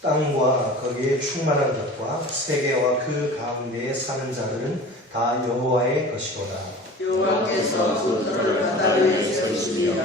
땅과 거기에 충만한 것과 세계와 그 가운데에 사는 자들은 다 여호와의 것이로다. 여호와께서 그 터를 바다 위에 세우시며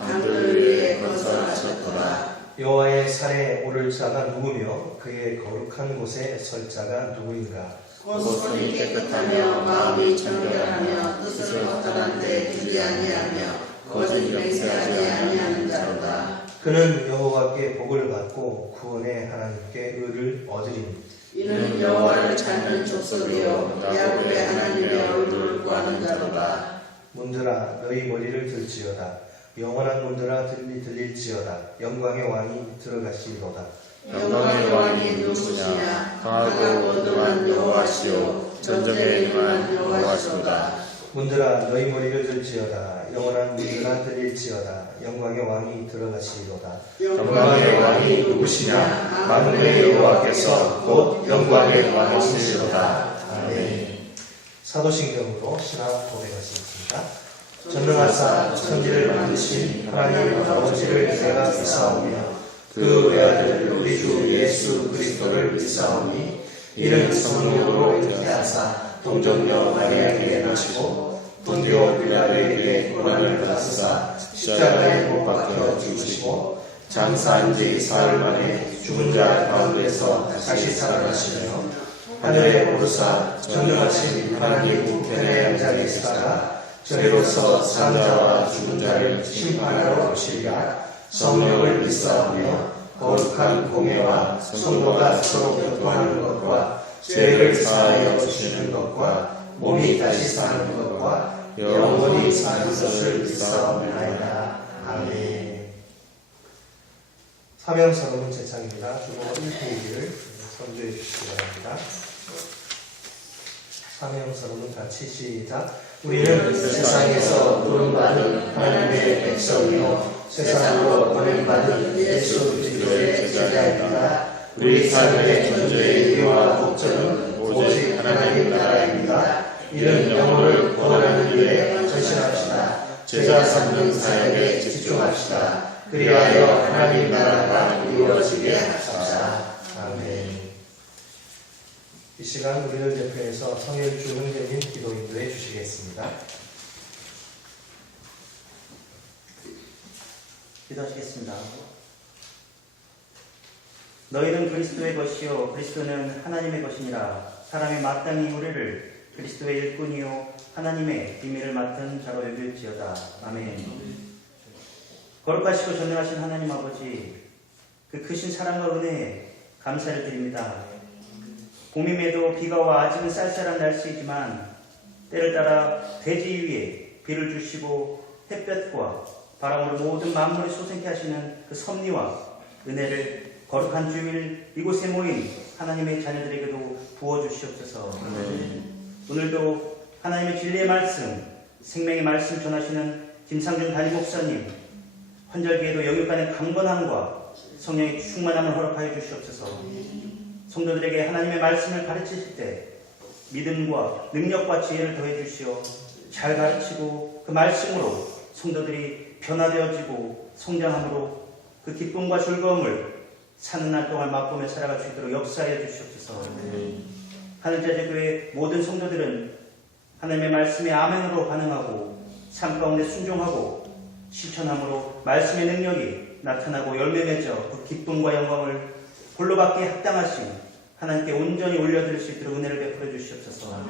강들 위에 건설하셨도다. 여호와의 산에 오를 자가 누구며 그의 거룩한 곳에 설 자가 누구인가? 곧 손이 깨끗하며 마음이 정결하며 뜻을 허탄한 데 두지 아니하며 거짓 맹세하지 아니하는 자로다. 그는 여호와께 복을 받고 구원의 하나님께 의를 얻으리니 이는 여호와를 찾는 족속이요 야곱의 하나님의 얼굴을 구하는 자로다. 문들아 너희 머리를 들지어다. 영원한 문들아 들릴지어다. 영광의 왕이 들어가시리로다. 영광의 왕이 누구시냐? 강하고 어두한 여호와시오 전쟁에 임한 여호와시로다. 문들아 너희 머리를 들지어다. 영원한 문들아 들릴지어다. 영광의 왕이 들어가시리로다. 영광의 왕이 누구시냐? 만군의 여호와께서 곧 영광의 왕이시리로다. 아멘. 사도신경으로 신앙 고백하시겠습니다. 전능하사 천지를 만드신 하나님 아버지를 내가 믿사오며 그 외아들 우리 주 예수 그리스도를 믿사오니 이는 성령으로 잉태하사 동정녀 마리아에게 나시고 본디오 빌라도에게 고난을 받으사 십자가에 못 박혀 죽으시고 장사한 지 사흘 만에 죽은 자 가운데서 다시 살아나시며 하늘에 오르사 전능하신 하나님 우편에 앉아 계시다가 저리로서 산 자와 죽은 자를 심판하러 오시리라. 성령을 믿사오며 거룩한 공예와 성도가 서로 교통하는 것과 죄를 사하여 주시는 것과 몸이 다시 사는 것과 영원히 사는 것을 믿사옵나이다. 아멘. 사명서로는 제창입니다. 주보 1페이지를 선조해 주시기 바랍니다. 사명서로는 같이 시작. 우리는 세상에서 부름받은 하나님의 백성이요 세상으로 보냄받은 예수 그리스도의 제자입니다. 우리 삶의 존재의 이유와 목적은 오직 하나님 나라입니다. 이런 영혼을 구원하는 일에 전신합시다. 제자 삼는 사역에 집중합시다. 그리하여 하나님 나라가 이루어지게 합시다. 아멘. 이 시간 우리를 대표해서 성일주 형제님 기도 인도해 주시겠습니다. 기도하시겠습니다. 너희는 그리스도의 것이요 그리스도는 하나님의 것이니라. 사람이 마땅히 우리를 그리스도의 일꾼이요 하나님의 비밀을 맡은 자로 여길지어다. 아멘. 거룩하시고 전능하신 하나님 아버지, 그 크신 사랑과 은혜에 감사를 드립니다. 봄임에도 비가 와 아직은 쌀쌀한 날씨이지만 때를 따라 대지 위에 비를 주시고 햇볕과 바람으로 모든 만물을 솟게 하시는 그 섭리와 은혜를 거룩한 주일 이곳에 모인 하나님의 자녀들에게도 부어주시옵소서. 오늘도 하나님의 진리의 말씀, 생명의 말씀 전하시는 김상준 담임 목사님, 환절기에도 영육간의 강건함과 성령의 충만함을 허락하여 주시옵소서. 성도들에게 하나님의 말씀을 가르치실 때 믿음과 능력과 지혜를 더해 주시어 잘 가르치고 그 말씀으로 성도들이 변화되어지고 성장함으로 그 기쁨과 즐거움을 사는 날 동안 맛보며 살아갈 수 있도록 역사해 주시옵소서. 하늘자제교회 모든 성도들은 하나님의 말씀에 아멘으로 반응하고 삶 가운데 순종하고 실천함으로 말씀의 능력이 나타나고 열매 맺어 그 기쁨과 영광을 홀로 받기에 합당하신 하나님께 온전히 올려드릴 수 있도록 은혜를 베풀어 주시옵소서.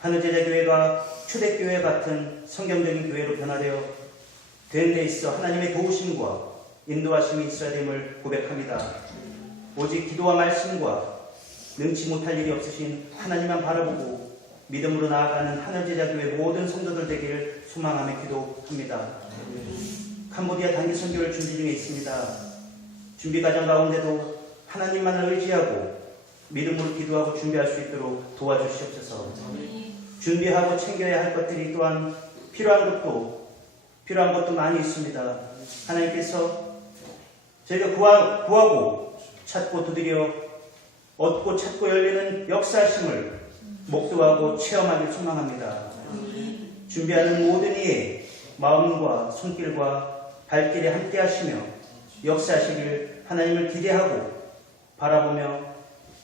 하늘제자교회가 초대교회 같은 성경적인 교회로 변화되어 된 데 있어 하나님의 도우심과 인도하심이 있어야 됨을 고백합니다. 오직 기도와 말씀과 능치 못할 일이 없으신 하나님만 바라보고 믿음으로 나아가는 하늘제자교회 모든 성도들 되기를 소망하며 기도합니다. 캄보디아 단기 선교를 준비 중에 있습니다. 준비 과정 가운데도 하나님만을 의지하고 믿음으로 기도하고 준비할 수 있도록 도와주시옵소서. 준비하고 챙겨야 할 것들이 또한 필요한 것도 많이 있습니다. 하나님께서 저희가 구하고 찾고 두드려 얻고 찾고 열리는 역사심을 목도하고 체험하길 소망합니다. 준비하는 모든 이의 마음과 손길과 발길에 함께 하시며 역사하시길 하나님을 기대하고 바라보며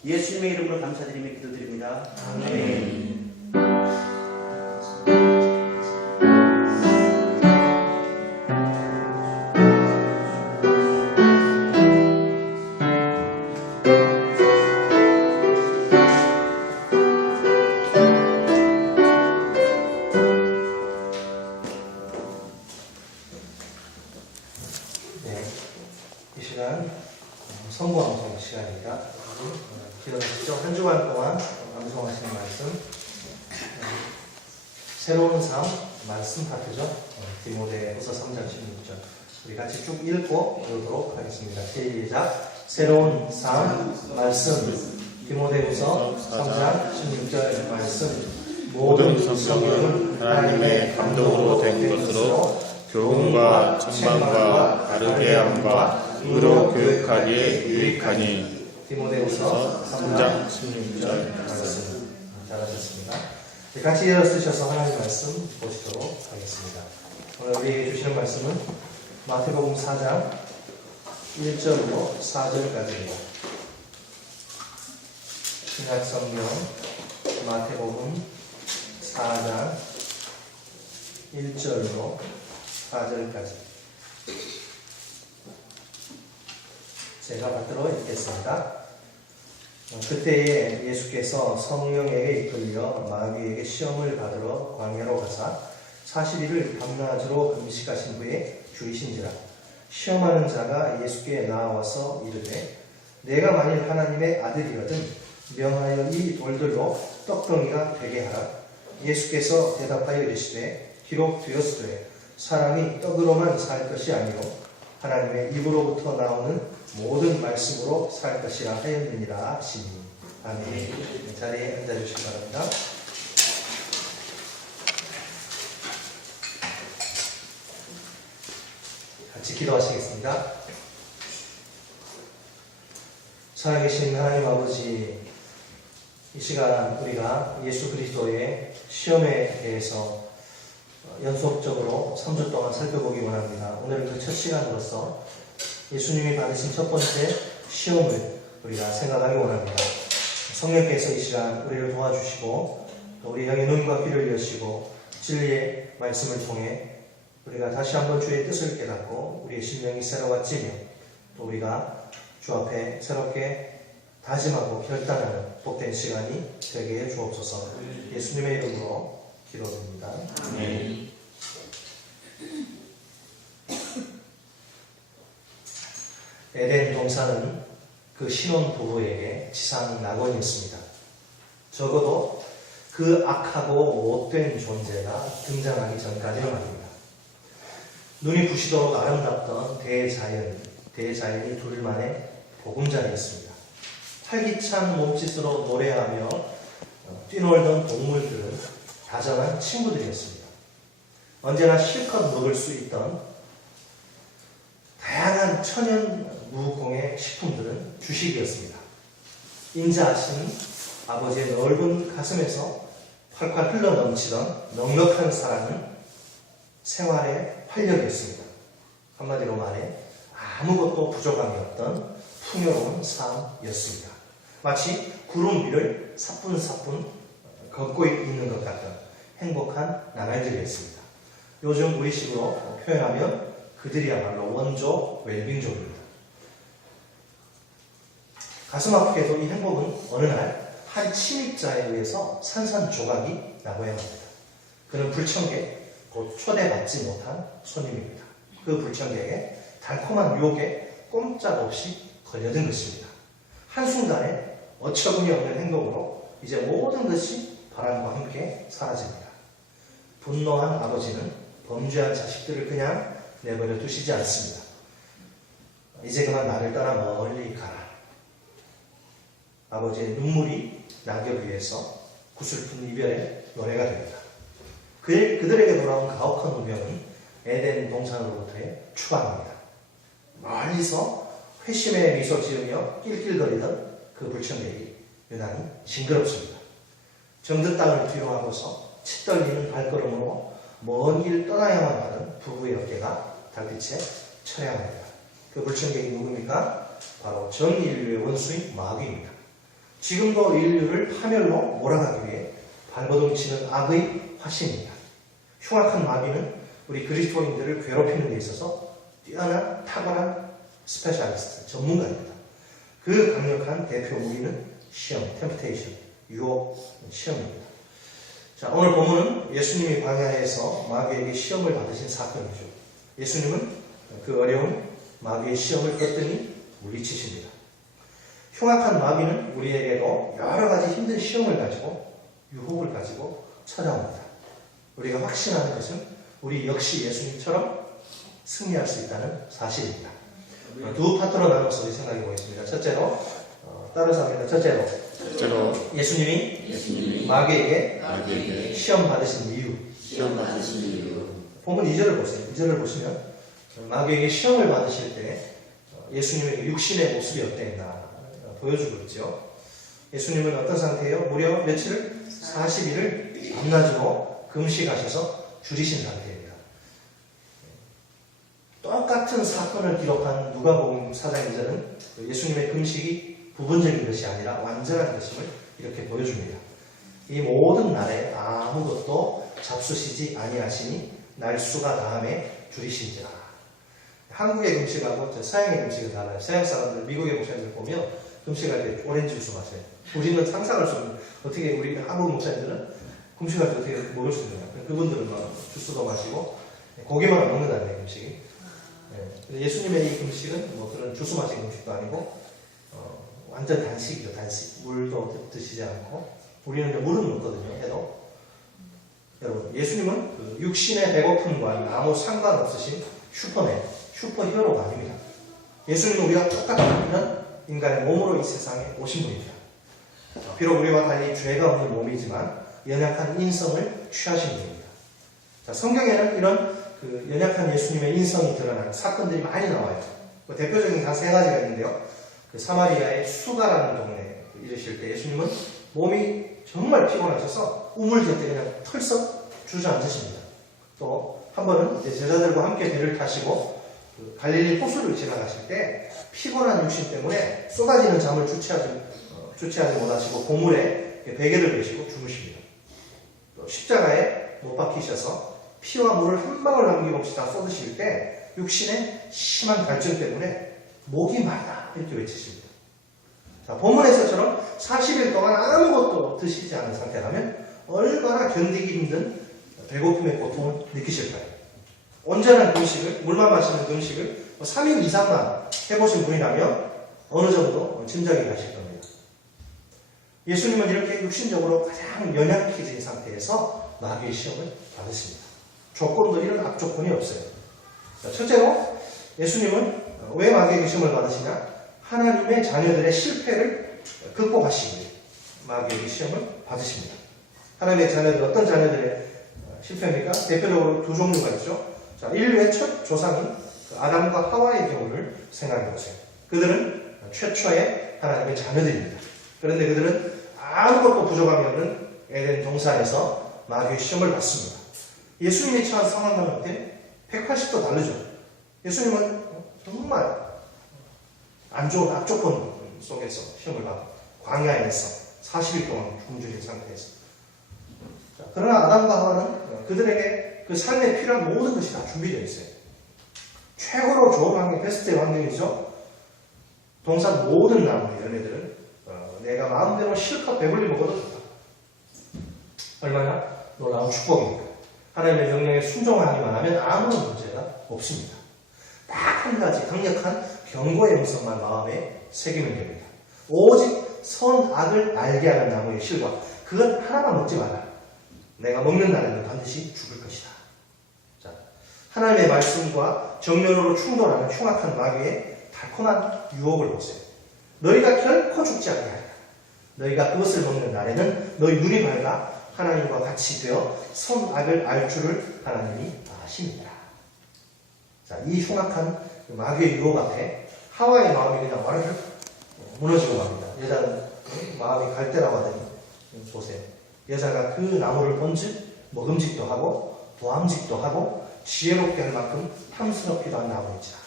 예수님의 이름으로 감사드리며 기도드립니다. 아멘. 이 시간 성구방송 시간입니다. 기도하시죠. 한 주간 동안 방송하시는 말씀, 새로운 삶 말씀 파트죠. 디모데후서 3장 16절 우리 같이 쭉 읽고 배우도록 하겠습니다. 시작. 새로운 삶 말씀 디모데후서 3장 16절 말씀 모든 성경은 하나님의 감동으로 된 것으로 교훈과 책망과 바르게 함과 의로 교육하기에 유익하니. 디모데후서 3장 16절 말씀 잘하셨습니다. 같이 일어서셔서 하나님의 말씀 보시도록 하겠습니다. 오늘 우리에게 주시는 말씀은 마태복음 4장 1절로 4절까지입니다. 신약성경 마태복음 4장 1절로 4절까지 제가 받들어 읽겠습니다. 그때에 예수께서 성령에게 이끌려 마귀에게 시험을 받으러 광야로 가사 40일을 밤낮으로 금식하신 후에 죽이신지라. 시험하는 자가 예수께 나와서 이르되 내가 만일 하나님의 아들이거든 명하여 이 돌들로 떡덩이가 되게 하라. 예수께서 대답하여 이르시되 기록되었으되 사람이 떡으로만 살 것이 아니요 하나님의 입으로부터 나오는 모든 말씀으로 살 것이라 하였느니라 하시니. 아멘. 자리에 앉아주시기 바랍니다. 같이 기도하시겠습니다. 살아계신 하나님 아버지, 이 시간 우리가 예수 그리스도의 시험에 대해서 연속적으로 3주 동안 살펴보기 원합니다. 오늘은 그 첫 시간으로서 예수님이 받으신 첫 번째 시험을 우리가 생각하기 원합니다. 성령께서 이 시간 우리를 도와주시고 또 우리 향해 눈과 귀를 여시고 진리의 말씀을 통해 우리가 다시 한번 주의 뜻을 깨닫고 우리의 심령이 새로워지며 또 우리가 주 앞에 새롭게 다짐하고 결단하는 복된 시간이 되게 해 주옵소서. 예수님의 이름으로 기도드립니다. 아멘. 에덴 동산은 그 신혼 부부에게 지상 낙원이었습니다. 적어도 그 악하고 못된 존재가 등장하기 전까지는 말입니다. 눈이 부시도록 아름답던 대자연이 둘만의 보금자리였습니다. 활기찬 몸짓으로 노래하며 뛰놀던 동물들은 다정한 친구들이었습니다. 언제나 실컷 먹을 수 있던 다양한 천연 무공의 식품들은 주식이었습니다. 인자하신 아버지의 넓은 가슴에서 활활 흘러넘치던 넉넉한 사랑은 생활의 활력이었습니다. 한마디로 말해 아무것도 부족함이 없던 풍요로운 삶이었습니다. 마치 구름 위를 사뿐사뿐 걷고 있는 것 같은 행복한 나날들이었습니다. 요즘 우리식으로 표현하면 그들이야말로 원조 웰빙족입니다. 가슴 아프게도 이 행복은 어느 날 한 침입자에 의해서 산산조각이 나고야 합니다. 그는 불청객, 곧 초대받지 못한 손님입니다. 그 불청객의 달콤한 유혹에 꼼짝없이 걸려든 것입니다. 한순간에 어처구니 없는 행동으로 이제 모든 것이 바람과 함께 사라집니다. 분노한 아버지는 범죄한 자식들을 그냥 내버려 두시지 않습니다. 이제 그만 나를 떠나 멀리 가라. 아버지의 눈물이 낙엽 위에서 구슬픈 이별의 노래가 됩니다. 그들에게 돌아온 가혹한 운명은 에덴 동산으로부터의 추방입니다. 멀리서 회심의 미소 지으며 낄낄거리던 그 불청객이 유난히 징그럽습니다. 정든 땅을 뒤로 하고서 치떨리는 발걸음으로 먼 길 떠나야만 하는 부부의 어깨가 달빛에 처량합니다. 그 불청객이 누굽니까? 바로 전 인류의 원수인 마귀입니다. 지금도 인류를 파멸로 몰아가기 위해 발버둥치는 악의 화신입니다. 흉악한 마귀는 우리 그리스도인들을 괴롭히는 데 있어서 뛰어난 탁월한 스페셜리스트, 전문가입니다. 그 강력한 대표 무기는 시험, 템프테이션, 유혹, 시험입니다. 자, 오늘 본문은 예수님이 광야에서 마귀에게 시험을 받으신 사건이죠. 예수님은 그 어려운 마귀의 시험을 꺾더니 물리치십니다. 흉악한 마귀는 우리에게도 여러 가지 힘든 시험을 가지고 유혹을 가지고 찾아옵니다. 우리가 확신하는 것은 우리 역시 예수님처럼 승리할 수 있다는 사실입니다. 두 파트로 나눠서 생각해 보겠습니다. 첫째로 따라서 합니다. 첫째로 예수님이 마귀에게 시험 받으신 이유. 본문 2절을 보세요. 2절을 보시면 마귀에게 시험을 받으실 때 예수님의 육신의 모습이 어땠나 보여주고 있죠. 예수님은 어떤 상태예요? 무려 며칠? 40일을 밤낮으로 금식하셔서 줄이신 상태입니다. 똑같은 사건을 기록한 누가복음 4장 2절은 예수님의 금식이 부분적인 것이 아니라 완전한 것임을 이렇게 보여줍니다. 이 모든 날에 아무것도 잡수시지 아니하시니 날수가 다함에 줄이신지라. 한국의 금식하고 서양의 금식은 달라요. 서양 사람들, 미국의 목사님들 보면 금식할 때 오렌지 주스 마셔요. 우리는 상상할 수 없는, 어떻게 우리 한국 목사님들은 금식할 때 어떻게 먹을 수 있느냐. 그분들은 막 주스도 마시고 고기만 먹는다는 금식이. 예수님의 이 금식은 뭐 그런 주스 마시는 금식도 아니고 완전 단식이죠. 단식. 물도 드시지 않고 우리는 이제 물은 먹거든요. 해도 여러분 예수님은 그 육신의 배고픔과 아무 상관없으신 슈퍼맨, 슈퍼히어로가 아닙니다. 예수님은 우리가 똑같은 인간의 몸으로 이 세상에 오신 분입니다. 비록 우리와 달리 죄가 없는 몸이지만 연약한 인성을 취하신 분입니다. 자, 성경에는 이런 그 연약한 예수님의 인성이 드러나는 사건들이 많이 나와요. 대표적인 한 3가지가 있는데요. 그 사마리아의 수가라는 동네에 이르실 때 예수님은 몸이 정말 피곤하셔서 우물질 때 그냥 털썩 주저앉으십니다. 또 한 번은 이제 제자들과 함께 배를 타시고 그 갈릴리 호수를 지나가실 때 피곤한 육신 때문에 쏟아지는 잠을 주체하지 못하시고 고물에 베개를 베시고 주무십니다. 또 십자가에 못 박히셔서 피와 물을 한 방울 남김없이 다 쏟으실 때 육신의 심한 갈증 때문에 목이 마르다 이렇게 외치십니다. 자, 본문에서처럼 40일 동안 아무것도 드시지 않은 상태라면 얼마나 견디기 힘든 배고픔의 고통을 느끼실까요? 온전한 금식을, 물만 마시는 금식을 3일 이상만 해보신 분이라면 어느 정도 짐작이 가실 겁니다. 예수님은 이렇게 육신적으로 가장 연약해진 상태에서 마귀의 시험을 받으십니다. 조건도 이런 악조건이 없어요. 첫째로 예수님은 왜 마귀에게 시험을 받으시냐? 하나님의 자녀들의 실패를 극복하시기 위해 마귀에게 시험을 받으십니다. 하나님의 자녀들, 어떤 자녀들의 실패입니까? 대표적으로 두 종류가 있죠. 자, 인류의 첫 조상인 아담과 하와의 경우를 생각해 보세요. 그들은 최초의 하나님의 자녀들입니다. 그런데 그들은 아무것도 부족함이 없는 에덴 동산에서 마귀의 시험을 받습니다. 예수님이 처한 상황과는 어때요? 180도 다르죠. 예수님은 정말 안 좋은 악조건 속에서 시험을 받고 광야에서 40일 동안 굶주린 상태에서. 그러나 아담과 하와는 그들에게 그 삶에 필요한 모든 것이 다 준비되어 있어요. 최고로 좋은 환경, 베스트의 환경이죠. 동산 모든 나무 열매들은 내가 마음대로 실컷 배불리 먹어도 좋다. 얼마나 놀라운 축복입니까? 하나님의 명령에 순종하기만 하면 아무런 문제가 없습니다. 딱 한 가지 강력한 경고의 음성만 마음에 새기면 됩니다. 오직 선악을 알게 하는 나무의 실과 그것 하나만 먹지 마라. 내가 먹는 날에는 반드시 죽을 것이다. 자, 하나님의 말씀과 정면으로 충돌하는 흉악한 마귀의 달콤한 유혹을 보세요. 너희가 결코 죽지 않게 하리라. 너희가 그것을 먹는 날에는 너희 눈이 밝아 하나님과 같이 되어 선악을 알 줄을 하나님이 아십니다. 자, 이 흉악한 마귀의 유혹 앞에 하와의 마음이 그냥 와르르 무너지고 갑니다. 여자는 마음이 갈대라고 하더니 보세요. 여자가 그 나무를 본즉 먹음직도 하고 도함직도 하고 지혜롭게 할 만큼 탐스럽기도 한 나무이지라.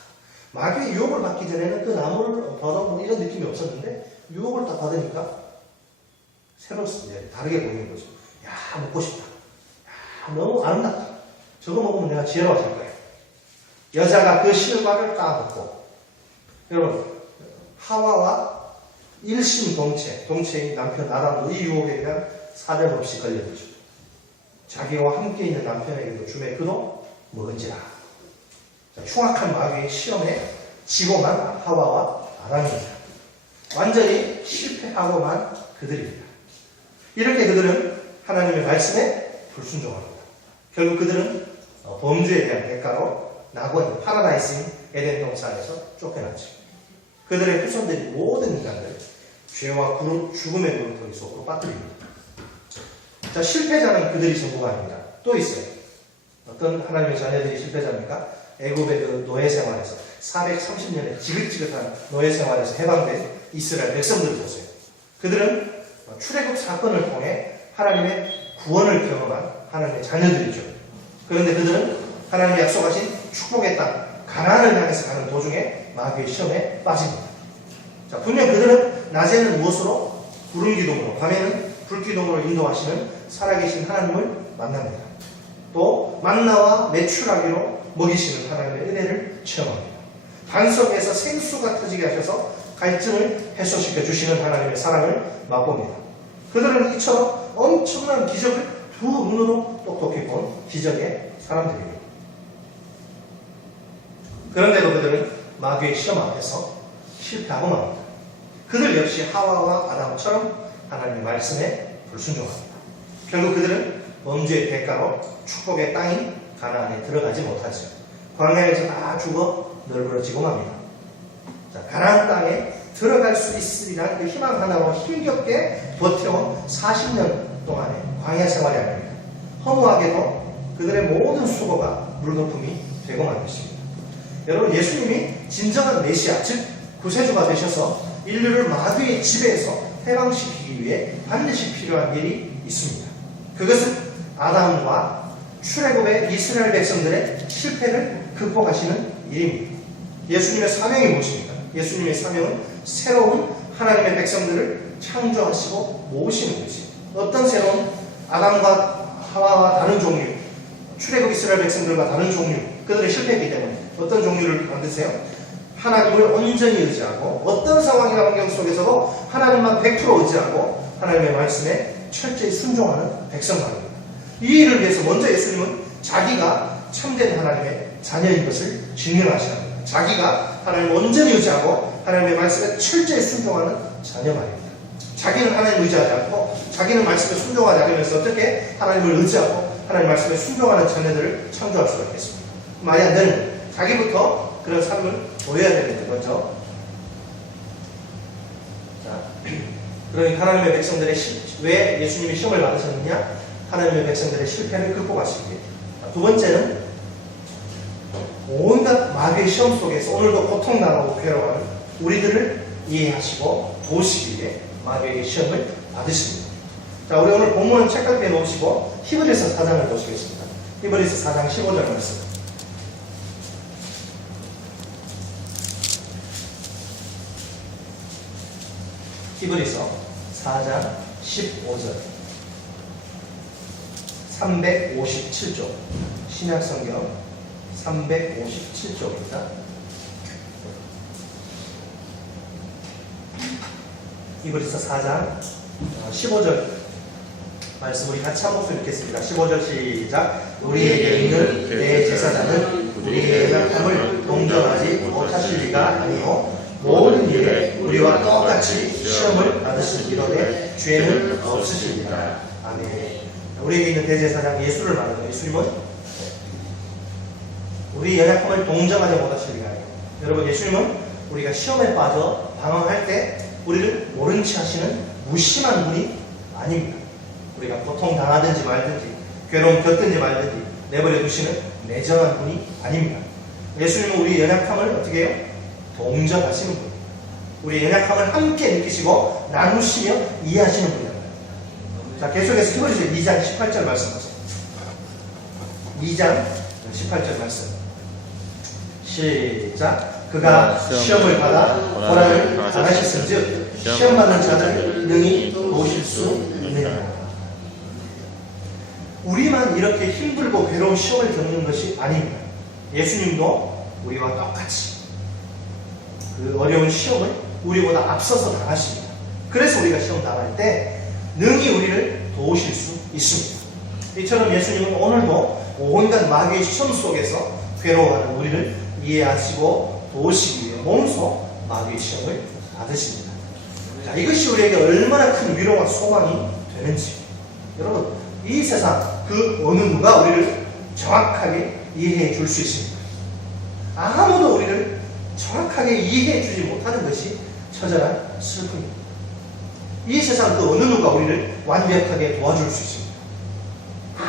마귀의 유혹을 받기 전에는 그 나무를 봐도 뭐 이런 느낌이 없었는데 유혹을 딱 받으니까 새로 다르게 보이는 거죠. 야, 먹고 싶다. 야, 너무 아름답다. 저거 먹으면 내가 지혜로워질 거야. 여자가 그 실과를 따먹고, 여러분, 하와와 동체인 남편 아담도 이 유혹에 대한 사정없이 걸려들죠. 자기와 함께 있는 남편에게도 주매 그도 먹은지라. 자, 흉악한 마귀의 시험에 지고만 하와와 아담입니다. 완전히 실패하고만 그들입니다. 이렇게 그들은 하나님의 말씀에 불순종합니다. 결국 그들은 범죄에 대한 대가로 낙원, 파라다이스인 에덴 동산에서 쫓겨났죠. 그들의 후손들이 모든 인간들 죄와 죽음의 물고기 속으로 빠뜨립니다. 자, 실패자는 그들이 전부가 아닙니다. 또 있어요. 어떤 하나님의 자녀들이 실패자입니까? 애굽의 그 노예 생활에서 430년의 지긋지긋한 노예 생활에서 해방된 이스라엘 백성들을 보세요. 그들은 출애굽 사건을 통해 하나님의 구원을 경험한 하나님의 자녀들이죠. 그런데 그들은 하나님이 약속하신 축복의 땅 가나안을 향해서 가는 도중에 마귀의 시험에 빠집니다. 자, 분명 그들은 낮에는 무엇으로? 구름 기둥으로, 밤에는 불 기둥으로 인도하시는 살아계신 하나님을 만납니다. 또 만나와 메추라기로 먹이시는 하나님의 은혜를 체험합니다. 반석에서 생수가 터지게 하셔서 갈증을 해소시켜 주시는 하나님의 사랑을 맛봅니다. 그들은 이처럼 엄청난 기적을 두 눈으로 똑똑히 본 기적의 사람들입니다. 그런데도 그들은 마귀의 시험 앞에서 실패하고 맙니다. 그들 역시 하와와 아담처럼 하나님의 말씀에 불순종합니다. 결국 그들은 범죄의 대가로 축복의 땅인 가나안에 들어가지 못하죠. 광야에서 다 죽어 널브러지고 맙니다. 자, 가나안 땅에 들어갈 수 있으리란 그 희망 하나로 힘겹게 버텨온 40년 동안의 광야 생활이 아닙니다. 허무하게도 그들의 모든 수고가 물거품이 되고 만 것입니다. 여러분, 예수님이 진정한 메시아, 즉 구세주가 되셔서 인류를 마귀의 지배에서 해방시키기 위해 반드시 필요한 일이 있습니다. 그것은 아담과 출애굽의 이스라엘 백성들의 실패를 극복하시는 일입니다. 예수님의 사명이 무엇입니까? 예수님의 사명은 새로운 하나님의 백성들을 창조하시고 모으시는 것이에요. 어떤 새로운 아담과 하와와 다른 종류, 출애굽 이스라엘 백성들과 다른 종류, 그들의 실패했기 때문에 어떤 종류를 만드세요? 하나님을 온전히 의지하고 어떤 상황이나 환경 속에서도 하나님만 100% 의지하고 하나님의 말씀에 철저히 순종하는 백성들입니다. 이 일을 위해서 먼저 예수님은 자기가 참된 하나님의 자녀인 것을 증명하셔야 합니다. 자기가 하나님을 온전히 의지하고 하나님의 말씀에 철저히 순종하는 자녀 말입니다. 자기는 하나님을 의지하지 않고 자기는 말씀에 순종하지 않으면서 어떻게 하나님을 의지하고 하나님 말씀에 순종하는 자녀들을 창조할 수가 있겠습니까? 말이 안 되는 거예요. 자기부터 그런 삶을 보여야 되는 거죠. 자, 그러니 하나님의 백성들의 왜 예수님이 시험을 받으셨느냐? 하나님의 백성들의 실패를 극복하시기 위해. 두 번째는 온갖 마귀의 시험 속에서 오늘도 고통당하고 괴로워하는 우리들을 이해하시고 도우시기 위해 마귀에게 시험을 받으십니다. 자, 우리 오늘 본문은 책갈피에 놓으시고 히브리서 4장을 보시겠습니다. 히브리서 4장 15절 말씀. 히브리서 4장 15절 357쪽 신약성경 357쪽입니다. 히브리서 4장 15절 말씀 우리 같이 한 목소리 읽겠습니다. 15절 시작. 우리에게 있는 대제사장은 우리의 연약함을 동정하지 못하실 리가 아니요 모든 일에 우리와 똑같이 시험을 받으실 이로되 죄는 없으십니다. 아멘. 우리에게 있는 대제사장 예수를 말하는 예수님은 우리 연약함을 동정하지 못하실 리가 아니에요. 여러분, 예수님은 우리가 시험에 빠져 방황할 때 우리를 모른 체 하시는 무심한 분이 아닙니다. 우리가 고통당하든지 말든지 괴로움 겪든지 말든지 내버려 두시는 매정한 분이 아닙니다. 예수님은 우리 연약함을 어떻게 해요? 동정하시는 분. 우리 연약함을 함께 느끼시고 나누시며 이해하시는 분입니다. 자, 계속해서 히브리서 2장 18절 말씀 보세요. 2장 18절 말씀. 시작. 그가 시험을 받아 고난을 당하셨은즉 시험 받는 자들을 능히 도우실 수 있느냐. 우리만 이렇게 힘들고 괴로운 시험을 겪는 것이 아닙니다. 예수님도 우리와 똑같이 그 어려운 시험을 우리보다 앞서서 당하십니다. 그래서 우리가 시험 당할 때 능히 우리를 도우실 수 있습니다. 이처럼 예수님은 오늘도 온갖 마귀의 시험 속에서 괴로워하는 우리를 이해하시고 도우시기 위해 몸소 마귀의 시험을 받으십니다. 자, 이것이 우리에게 얼마나 큰 위로와 소망이 되는지. 여러분, 이 세상 그 어느 누가 우리를 정확하게 이해해 줄 수 있습니다. 아무도 우리를 정확하게 이해해 주지 못하는 것이 처절한 슬픔입니다. 이 세상 그 어느 누가 우리를 완벽하게 도와줄 수 있습니다.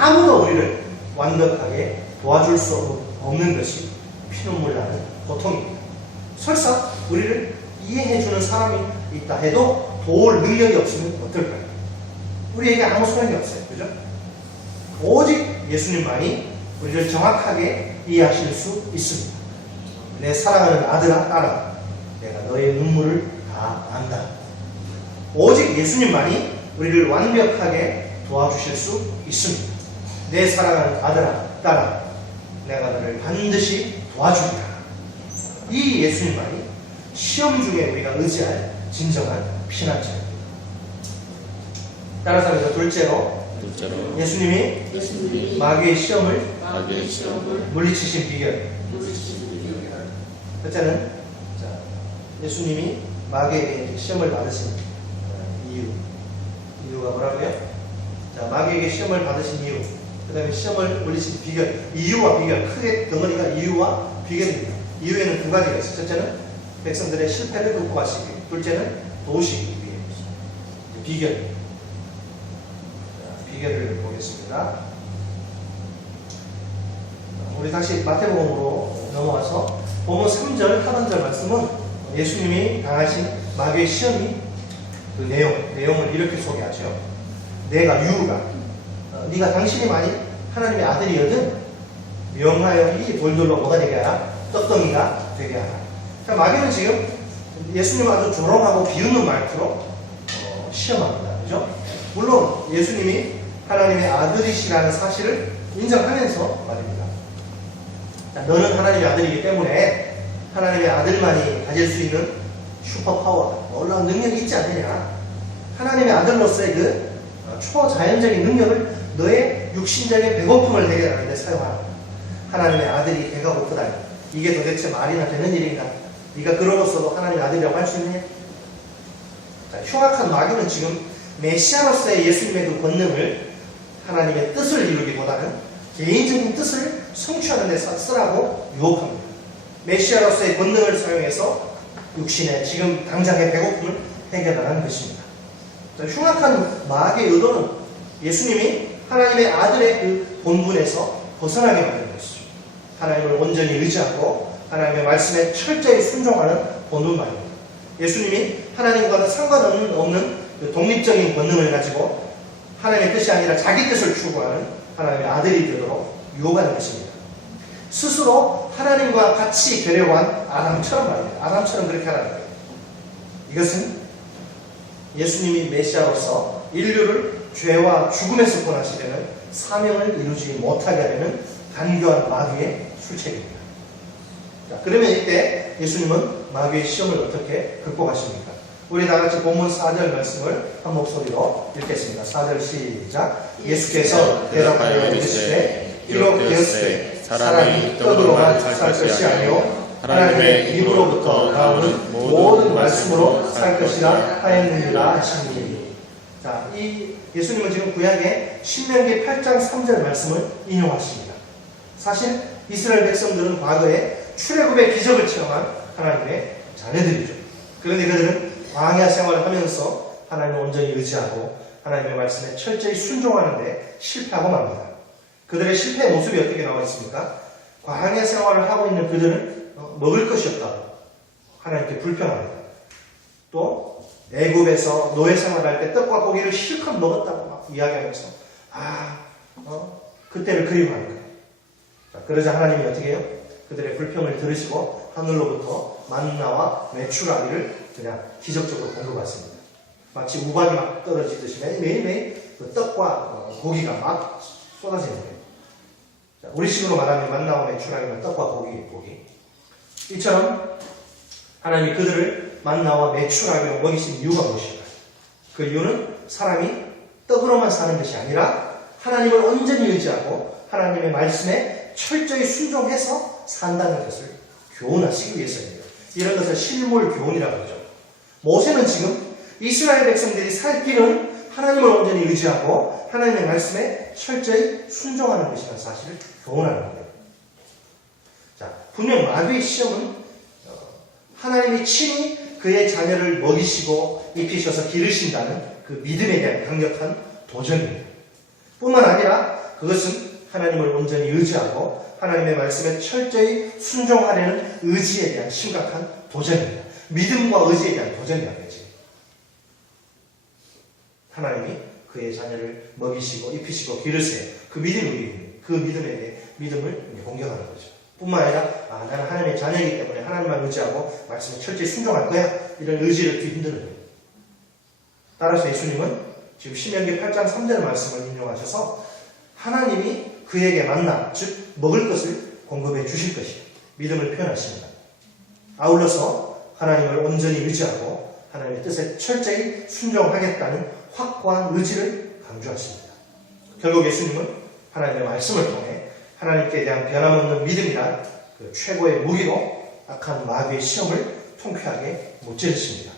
아무도 우리를 완벽하게 도와줄 수 없는 것이 피눈물 나는 고통입니다. 설사 우리를 이해해 주는 사람이 있다 해도 도울 능력이 없으면 어떨까요? 우리에게 아무 소용이 없어요. 그죠? 오직 예수님만이 우리를 정확하게 이해하실 수 있습니다. 내 사랑하는 아들아, 딸아, 내가 너의 눈물을 다 안다. 오직 예수님만이 우리를 완벽하게 도와주실 수 있습니다. 내 사랑하는 아들아, 딸아, 내가 너를 반드시 도와주리라. 이 예수님만이 시험 중에 우리가 의지할 진정한 피난처입니다. 따라서 그래서 둘째로 예수님이 마귀의 시험을 물리치신 비결. 첫째는 예수님이 마귀에게 시험을 받으신 이유가 뭐라고요? 자, 마귀에게 시험을 받으신 이유, 그 다음에 시험을 물리친 비결. 이유와 비결, 크게 덩어리가 이유와 비결입니다. 이유에는 두 가지가 있어요. 첫째는 백성들의 실패를 극복하시기 위해, 둘째는 도우시기 위해. 비결. 비결을 보겠습니다. 우리 다시 마태복음으로 넘어와서 본문 3절 하반절 말씀은 예수님이 당하신 마귀의 시험이 그 내용을 이렇게 소개하죠. 내가 유가 네가 당신이 만일 하나님의 아들이거든 명하여 이 돌돌로 뭐가 되게 하라? 떡덩이가 되게 하라. 자, 마귀는 지금 예수님 아주 조롱하고 비웃는 말투로 시험합니다. 그죠? 물론 예수님이 하나님의 아들이시라는 사실을 인정하면서 말입니다. 자, 너는 하나님의 아들이기 때문에 하나님의 아들만이 가질 수 있는 슈퍼파워, 놀라운 능력이 있지 않느냐. 하나님의 아들로서의 그 초자연적인 능력을 너의 육신적인 배고픔을 해결하는 데 사용하라. 하나님의 아들이 배가 고프다니 이게 도대체 말이나 되는 일인가? 네가 그러고서도 하나님의 아들이라고 할 수 있느냐? 자, 흉악한 마귀는 지금 메시아로서의 예수님의 그 권능을 하나님의 뜻을 이루기보다는 개인적인 뜻을 성취하는 데 쓰라고 유혹합니다. 메시아로서의 권능을 사용해서 육신의 지금 당장의 배고픔을 해결하는 것입니다. 자, 흉악한 마귀의 의도는 예수님이 하나님의 아들의 그 본분에서 벗어나게 만드는 것이죠. 하나님을 온전히 의지하고 하나님의 말씀에 철저히 순종하는 본분만입니다. 예수님이 하나님과는 상관없는 그 독립적인 권능을 가지고 하나님의 뜻이 아니라 자기 뜻을 추구하는 하나님의 아들이 되도록 유혹하는 것입니다. 스스로 하나님과 같이 되려고 한 아담처럼 말입니다. 아담처럼 그렇게 하라는 거예요. 이것은 예수님이 메시아로서 인류를 죄와 죽음에서 구원하시려는 사명을 이루지 못하게 하려는 간교한 마귀의 술책입니다. 자, 그러면 이때 예수님은 마귀의 시험을 어떻게 극복하십니까? 우리 다 같이 본문 4절 말씀을 한 목소리로 읽겠습니다. 4절 시작. 예수께서 대답하여 이르시되 이렇게 되었으되 사람이 떡으로만 살 것이 아니요 하나님의 입으로부터 나오는 모든 말씀으로 살 것이라 하였느니라 하시니. 자, 이 예수님은 지금 구약의 신명기 8장 3절 말씀을 인용하십니다. 사실 이스라엘 백성들은 과거에 출애굽의 기적을 체험한 하나님의 자녀들이죠. 그런데 그들은 광야 생활을 하면서 하나님을 온전히 의지하고 하나님의 말씀에 철저히 순종하는데 실패하고 맙니다. 그들의 실패의 모습이 어떻게 나와 있습니까? 광야 생활을 하고 있는 그들은 먹을 것이 없다고 하나님께 불평합니다. 또 애굽에서 노예 생활할 때 떡과 고기를 실컷 먹었다고 막 이야기하면서 그때를 그리워하는 거예요. 자, 그러자 하나님이 어떻게 해요? 그들의 불평을 들으시고 하늘로부터 만나와 메추라기를 그냥 기적적으로 공급하십니다. 마치 우박이 막 떨어지듯이 매일매일 그 떡과 고기가 막 쏟아지는 거예요. 자, 우리식으로 말하면 만나와 메추라기는 떡과 고기. 이처럼 하나님이 그들을 만나와 메추라기로 먹이신 이유가 무엇일까요? 그 이유는 사람이 떡으로만 사는 것이 아니라 하나님을 온전히 의지하고 하나님의 말씀에 철저히 순종해서 산다는 것을 교훈하시기 위해서입니다. 이런 것을 실물 교훈이라고 하죠. 모세는 지금 이스라엘 백성들이 살 길은 하나님을 온전히 의지하고 하나님의 말씀에 철저히 순종하는 것이라는 사실을 교훈하는 거예요. 자, 분명 마귀의 시험은 하나님이 친히 그의 자녀를 먹이시고 입히셔서 기르신다는 그 믿음에 대한 강력한 도전입니다. 뿐만 아니라 그것은 하나님을 온전히 의지하고 하나님의 말씀에 철저히 순종하려는 의지에 대한 심각한 도전입니다. 믿음과 의지에 대한 도전이라는 거지. 하나님이 그의 자녀를 먹이시고 입히시고 기르세요. 그 믿음에 대해 믿음을 공격하는 거죠. 뿐만 아니라 나는 하나님의 자녀이기 때문에 하나님만 의지하고 말씀에 철저히 순종할 거야. 이런 의지를 뒤흔드는 거예요. 따라서 예수님은 지금 신명기 8장 3절 말씀을 인용하셔서 하나님이 그에게 만나, 즉 먹을 것을 공급해 주실 것이에요. 믿음을 표현하십니다. 아울러서 하나님을 온전히 의지하고 하나님의 뜻에 철저히 순종하겠다는 확고한 의지를 강조하십니다. 결국 예수님은 하나님의 말씀을 통해 하나님께 대한 변함없는 믿음이란 그 최고의 무기로 악한 마귀의 시험을 통쾌하게 무찌르십니다.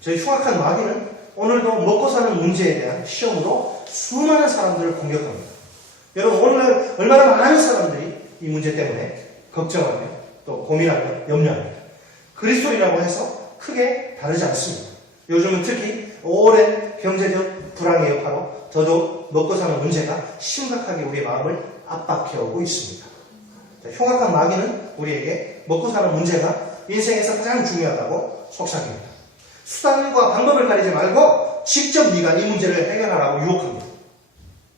저희 흉악한 마귀는 오늘도 먹고 사는 문제에 대한 시험으로 수많은 사람들을 공격합니다. 여러분, 오늘 얼마나 많은 사람들이 이 문제 때문에 걱정하며 또 고민하며 염려합니다. 그리스도인이라고 해서 크게 다르지 않습니다. 요즘은 특히 오랜 경제적 불황의 여파로 더더욱 먹고 사는 문제가 심각하게 우리의 마음을 압박해오고 있습니다. 자, 흉악한 마귀는 우리에게 먹고 사는 문제가 인생에서 가장 중요하다고 속삭입니다. 수단과 방법을 가리지 말고 직접 네가 이 문제를 해결하라고 유혹합니다.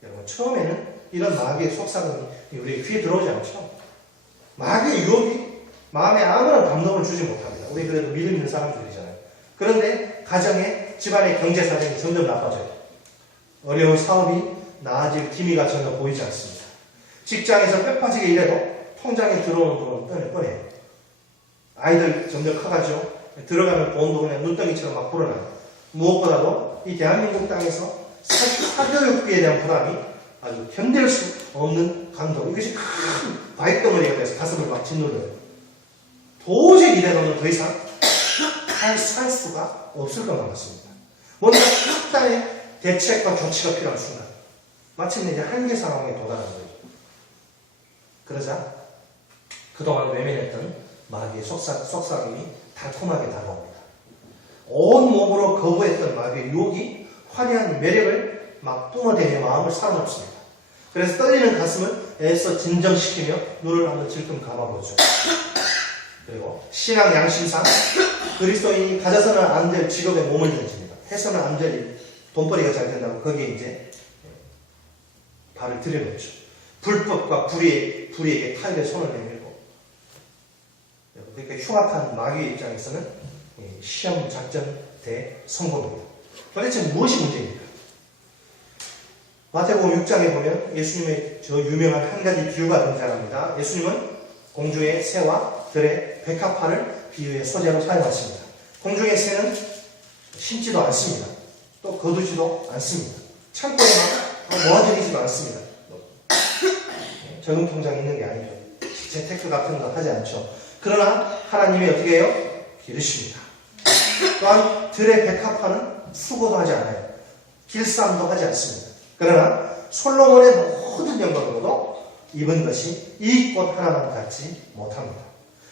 여러분, 처음에는 이런 마귀의 속삭임이 우리 귀에 들어오지 않죠? 마귀의 유혹이 마음에 아무런 감동을 주지 못합니다. 우리 그래도 믿음 있는 사람들이잖아요. 그런데 가정에 집안의 경제 사정이 점점 나빠져요. 어려운 사업이 나아질 기미가 전혀 보이지 않습니다. 직장에서 뼈 빠지게 일해도 통장에 들어오는 돈은 뻔해요. 아이들 점점 커가죠. 들어가는 돈도 그냥 눈덩이처럼 막 불어나요. 무엇보다도 이 대한민국 땅에서 사교육비에 대한 부담이 아주 견딜 수 없는 강도. 이것이 큰 바위덩어리가 돼서 가슴을 막 짓눌러요. 도저히 이대로는 더 이상 살 수가 없을 것 같습니다. 뭔가 확단의 대책과 조치가 필요한 순간 마침내 이제 한계 상황에 도달하는 거죠. 그러자 그동안 외면했던 마귀의 속삭임이 달콤하게 다가옵니다. 온 몸으로 거부했던 마귀의 유혹이 화려한 매력을 막 뿜어대며 마음을 사로잡습니다. 그래서 떨리는 가슴을 애써 진정시키며 눈을 한번 질끔 감아보죠. 그리고 신앙 양심상 그리스도인이 가져서는 안 될 직업에 몸을 던집니다. 해서는 암절이 돈벌이가 잘 된다고 거기에 이제 발을 들여놓죠. 불법과 불의에게 타협의 손을 내밀고, 그러니까 흉악한 마귀의 입장에서는 시험 작전 대성공입니다. 도대체 무엇이 문제입니까? 마태복음 6장에 보면 예수님의 저 유명한 한 가지 비유가 등장합니다. 예수님은 공중의 새와 들의 백합화를 비유의 소재로 사용하십니다. 공중의 새는 심지도 않습니다. 또 거두지도 않습니다. 창고에만 모아들이지도 않습니다. 적응 통장이 있는 게 아니죠. 재테크 같은 거 하지 않죠. 그러나 하나님이 어떻게 해요? 기르십니다. 또한 들의 백합화는 수고도 하지 않아요. 길쌈도 하지 않습니다. 그러나 솔로몬의 모든 영광으로도 입은 것이 이 꽃 하나만 갖지 못합니다.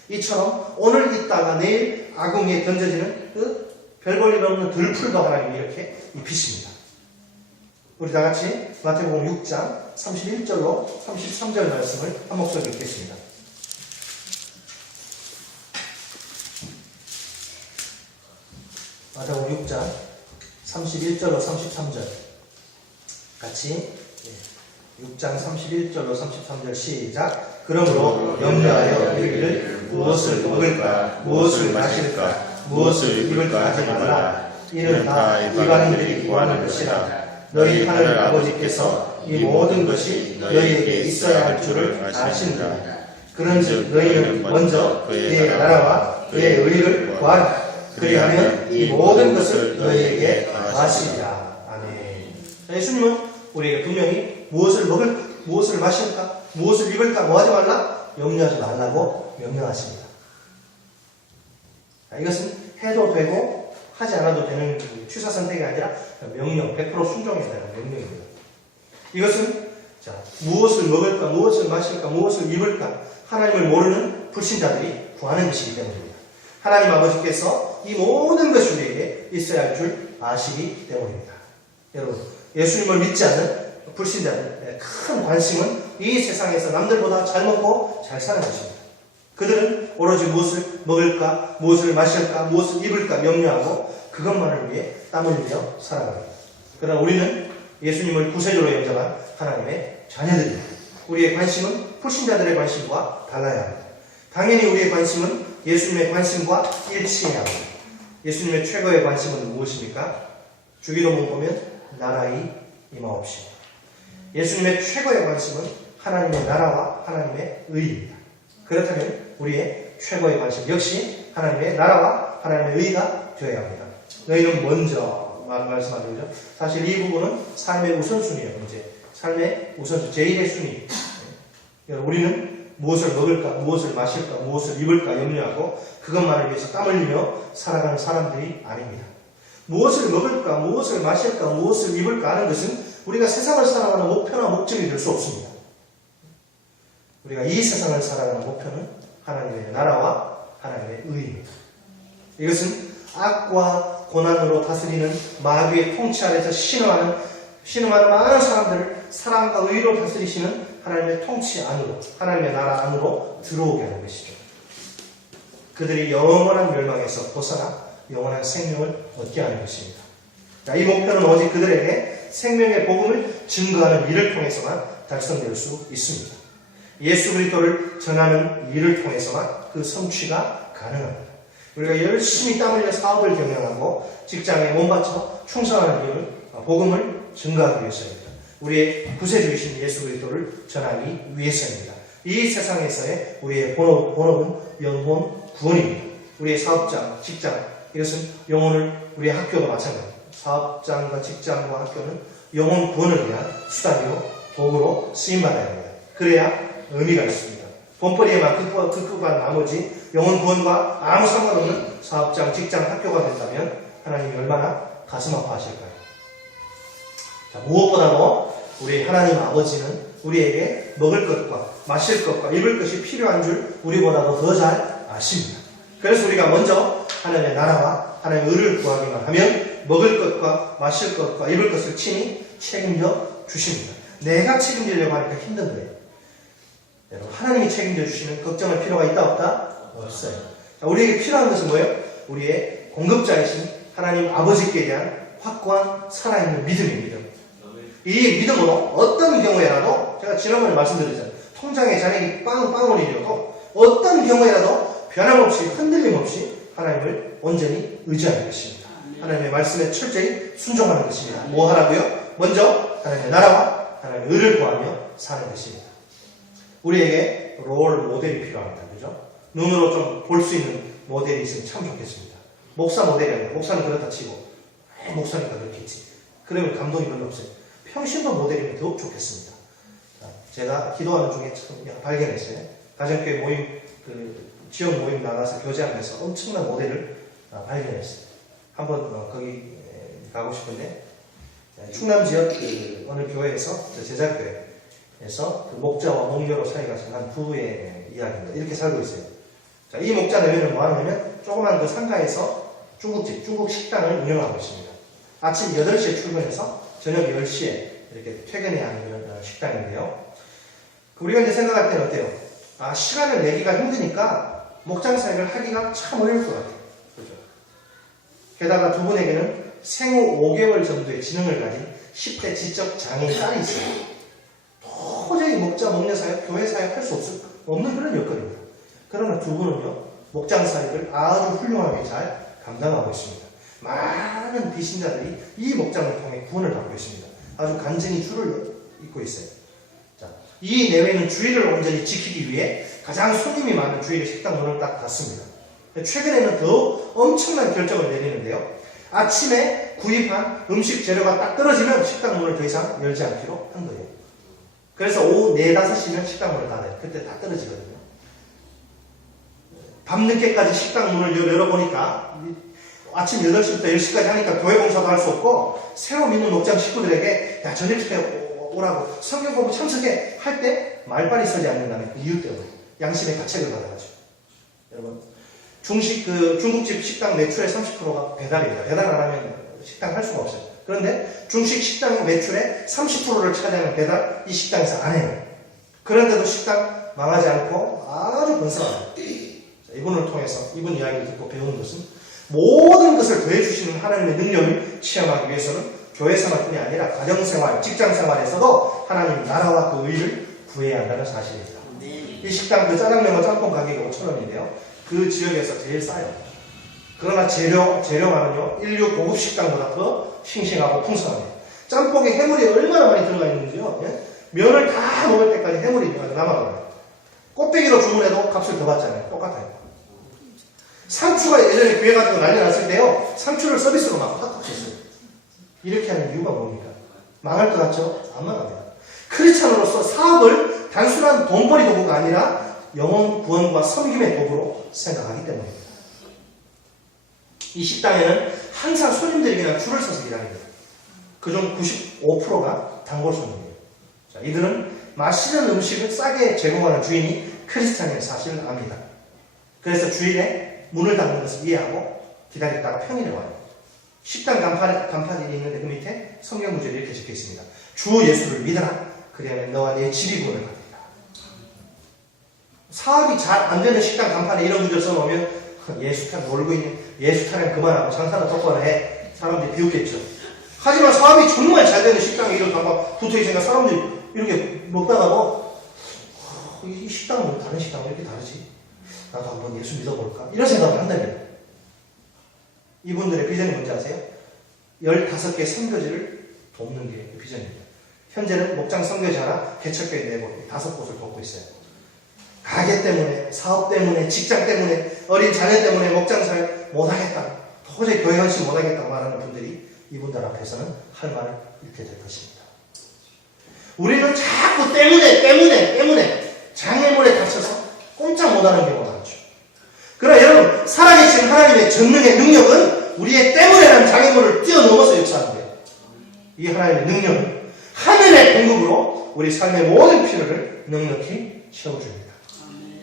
이처럼 오늘 있다가 내일 아궁이에 던져지는 그 별 볼 일 없는 들풀도 하나님이 이렇게 입히십니다. 우리 다 같이 마태복음 6장 31절로 33절 말씀을 한 목소리 읽겠습니다. 마태복음 6장 31절로 33절 같이 6장 31절로 33절 시작. 그러므로 염려하여 이르기를 무엇을 먹을까 무엇을 마실까 무엇을 입을까 하지 말라. 이는 다 이방인들이 구하는 것이라. 너희 하늘 아버지께서 이 모든 것이 너희에게 있어야 할 줄을 아신다. 그런즉 너희는 먼저 그의 나라와 그의 의를 구하라. 그리하면 이 모든 것을 너희에게 더하시리라. 아멘. 예수님은 우리에게 분명히 무엇을 먹을까, 무엇을 마실까, 무엇을 입을까, 뭐 하지 말라? 염려하지 말라고 명령하십니다. 이것은 해도 되고 하지 않아도 되는 취사 선택이 아니라 명령, 100% 순종해야 되는 명령입니다. 이것은 무엇을 먹을까, 무엇을 마실까, 무엇을 입을까 하나님을 모르는 불신자들이 구하는 것이기 때문입니다. 하나님 아버지께서 이 모든 것이 우리에게 있어야 할 줄 아시기 때문입니다. 여러분, 예수님을 믿지 않는 불신자들의 큰 관심은 이 세상에서 남들보다 잘 먹고 잘 사는 것입니다. 그들은 오로지 무엇을 먹을까, 무엇을 마실까, 무엇을 입을까 명료하고 그것만을 위해 땀 흘리며 살아갑니다. 그러나 우리는 예수님을 구세주로 인정한 하나님의 자녀들입니다. 우리의 관심은 불신자들의 관심과 달라야 합니다. 당연히 우리의 관심은 예수님의 관심과 일치해야 합니다. 예수님의 최고의 관심은 무엇입니까? 주기도문 보면 나라의 임하옵시고, 예수님의 최고의 관심은 하나님의 나라와 하나님의 의입니다. 그렇다면 우리의 최고의 관심 역시 하나님의 나라와 하나님의 의가 되어야 합니다. 너희는 먼저 말씀하는 거죠. 사실 이 부분은 삶의 우선순위예요. 이제 삶의 우선순위, 제1의 순위. 우리는 무엇을 먹을까, 무엇을 마실까, 무엇을 입을까 염려하고 그것만을 위해서 땀 흘리며 살아가는 사람들이 아닙니다. 무엇을 먹을까, 무엇을 마실까, 무엇을 입을까 하는 것은 우리가 세상을 살아가는 목표나 목적이 될 수 없습니다. 우리가 이 세상을 살아가는 목표는 하나님의 나라와 하나님의 의입니다. 이것은 악과 고난으로 다스리는 마귀의 통치 아래서 신음하는 많은 사람들을 사랑과 의로 다스리시는 하나님의 통치 안으로, 하나님의 나라 안으로 들어오게 하는 것이죠. 그들이 영원한 멸망에서 벗어나 영원한 생명을 얻게 하는 것입니다. 이 목표는 오직 그들에게 생명의 복음을 증거하는 일을 통해서만 달성될 수 있습니다. 예수 그리스도를 전하는 일을 통해서만 그 성취가 가능합니다. 우리가 열심히 땀 흘려 사업을 경영하고 직장에 몸바쳐 충성하는 이유는 복음을 증거하기 위해서입니다. 우리의 구세주이신 예수 그리스도를 전하기 위해서입니다. 이 세상에서의 우리의 본업은 영혼 구원입니다. 우리의 사업장, 직장, 이것은 영혼을, 우리의 학교도 마찬가지입니다. 사업장과 직장과 학교는 영혼 구원을 위한 수단이요, 도구로 쓰임받아야 합니다. 그래야 의미가 있습니다. 돈벌이에만 급급한 나머지 영혼 구원과 아무 상관없는 사업장, 직장, 학교가 된다면 하나님이 얼마나 가슴 아파하실까요? 무엇보다도 우리 하나님 아버지는 우리에게 먹을 것과 마실 것과 입을 것이 필요한 줄 우리보다도 더 잘 아십니다. 그래서 우리가 먼저 하나님의 나라와 하나님의 의를 구하기만 하면 먹을 것과 마실 것과 입을 것을 친히 책임져 주십니다. 내가 책임지려고 하니까 힘든 거예요. 여러분, 하나님이 책임져 주시는 걱정할 필요가 있다 없다? 없어요. 자, 우리에게 필요한 것은 뭐예요? 우리의 공급자이신 하나님 아버지께 대한 확고한 살아있는 믿음입니다. 이 믿음으로 어떤 경우에라도 제가 지난번에 말씀드렸잖아요. 통장에 잔액이 빵원이어도 어떤 경우에라도 변함없이 흔들림 없이 하나님을 온전히 의지하는 것입니다. 하나님의 말씀에 철저히 순종하는 것입니다. 뭐 하라고요? 먼저 하나님의 나라와 하나님의 의를 구하며 사는 것입니다. 우리에게 롤 모델이 필요합니다. 그죠? 눈으로 좀 볼 수 있는 모델이 있으면 참 좋겠습니다. 목사 모델이 아니라 목사는 그렇다 치고 목사니까 그렇겠지. 그러면 감동이 별로 없어요. 평신도 모델이면 더욱 좋겠습니다. 자, 제가 기도하는 중에 참 발견했어요. 가정교회 모임, 지역 모임 나가서 교제하면서 엄청난 모델을 발견했어요. 한번 거기 가고 싶은데 충남 지역 어느 교회에서 제자교회에서 목자와 목녀로 사이가 정한 부부의 이야기입니다. 이렇게 살고 있어요. 자, 이 목자 내외는 뭐 하냐면 조그만 그 상가에서 중국집, 중국 식당을 운영하고 있습니다. 아침 8시에 출근해서 저녁 10시에 이렇게 퇴근해야 하는 그런 식당인데요. 우리가 이제 생각할 때는 어때요? 시간을 내기가 힘드니까 목장 사역을 하기가 참 어려울 것 같아요. 그죠? 게다가 두 분에게는 생후 5개월 정도의 지능을 가진 10대 지적 장애인 딸이 있어요. 도저히 목자, 목녀 사역, 교회 사역 할 수 없는 그런 여건입니다. 그러나 두 분은요, 목장 사역을 아주 훌륭하게 잘 감당하고 있습니다. 많은 비신자들이 이 목장을 통해 구원을 받고 있습니다. 아주 간증히 줄을 잇고 있어요. 자, 이 내외는 주의를 온전히 지키기 위해 가장 손님이 많은 주일에 식당 문을 딱 닫습니다. 최근에는 더 엄청난 결정을 내리는데요. 아침에 구입한 음식 재료가 딱 떨어지면 식당 문을 더 이상 열지 않기로 한 거예요. 그래서 오후 4, 5시면 식당 문을 닫아요. 그때 다 떨어지거든요. 밤늦게까지 식당 문을 열어보니까 아침 8시부터 10시까지 하니까 교회 봉사도 할 수 없고 새로 믿는 목장 식구들에게 야 저녁 집회 오라고 성경 공부 참석해 할 때 말빨이 서지 않는다는 그 이유 때문에 양심의 가책을 받아가지고 여러분 중국집 식당 매출의 30%가 배달입니다. 배달 안 하면 식당 할 수가 없어요. 그런데 중식 식당 매출의 30%를 차지하는 배달 이 식당에서 안 해요. 그런데도 식당 망하지 않고 아주 번성합니다. 이분을 통해서 이분 이야기를 듣고 배우는 것은 모든 것을 더해주시는 하나님의 능력을 체험하기 위해서는 교회 생활뿐이 아니라 가정생활, 직장생활에서도 하나님 나라와 그 의를 구해야 한다는 사실입니다. 이 식당 그 짜장면과 짬뽕 가격이 5,000원인데요. 그 지역에서 제일 싸요. 그러나 재료만은요, 인류 고급 식당보다 더 싱싱하고 풍성합니다. 짬뽕에 해물이 얼마나 많이 들어가 있는지요. 예? 면을 다 먹을 때까지 해물이 남아가요. 꽃배기로 주문해도 값을 더 받잖아요. 똑같아요. 상추가 예전에 교회 가지고 난리 났을 때요, 상추를 서비스로 막 팍팍 줬어요. 이렇게 하는 이유가 뭡니까? 망할 것 같죠? 안 망합니다. 크리스찬으로서 사업을 단순한 돈벌이 도구가 아니라 영혼 구원과 섬김의 도구로 생각하기 때문입니다. 이 식당에는 항상 손님들이 그냥 줄을 서서 기다립니다. 그중 95%가 단골 손님이에요. 자, 이들은 맛있는 음식을 싸게 제공하는 주인이 크리스찬인 사실을 압니다. 그래서 주일에 문을 닫는 것을 이해하고 기다렸다가 평일에 와요. 식당 간판이 있는데 그 밑에 성경 구절이 이렇게 적혀 있습니다. 주 예수를 믿어라. 그래야만 너와 내 집이 구원을 받으리라. 사업이 잘 안 되는 식당 간판에 이런 구절 써놓으면 예수 타령 놀고 있는 예수 타령 그만하고 장사는 똑바로 해. 사람들이 비웃겠죠. 하지만 사업이 정말 잘 되는 식당에 이런 간판 붙어있으니까 사람들이 이렇게 먹다가도 이 식당은 다른 식당은 이렇게 다르지? 나도 한번 예수 믿어볼까? 이런 생각을 한다면 이분들의 비전이 뭔지 아세요? 15개 선교지를 돕는 게 비전입니다. 현재는 목장 선교지나 개척교회 내부 5곳을 돕고 있어요. 가게 때문에, 사업 때문에, 직장 때문에, 어린 자녀 때문에 목장 사역 못하겠다. 도저히 교회 헌신 못하겠다고 말하는 분들이 이분들 앞에서는 할 말을 잃게 될 것입니다. 우리는 자꾸 때문에 장애물에 갇혀서 꼼짝 못하는 경우가 많죠. 그러나 여러분, 살아계신 하나님의 전능의 능력은 우리의 때문에라는 장애물을 뛰어넘어서 역사하는 거예요. 이 하나님의 능력은 하늘의 공급으로 우리 삶의 모든 필요를 넉넉히 채워줍니다.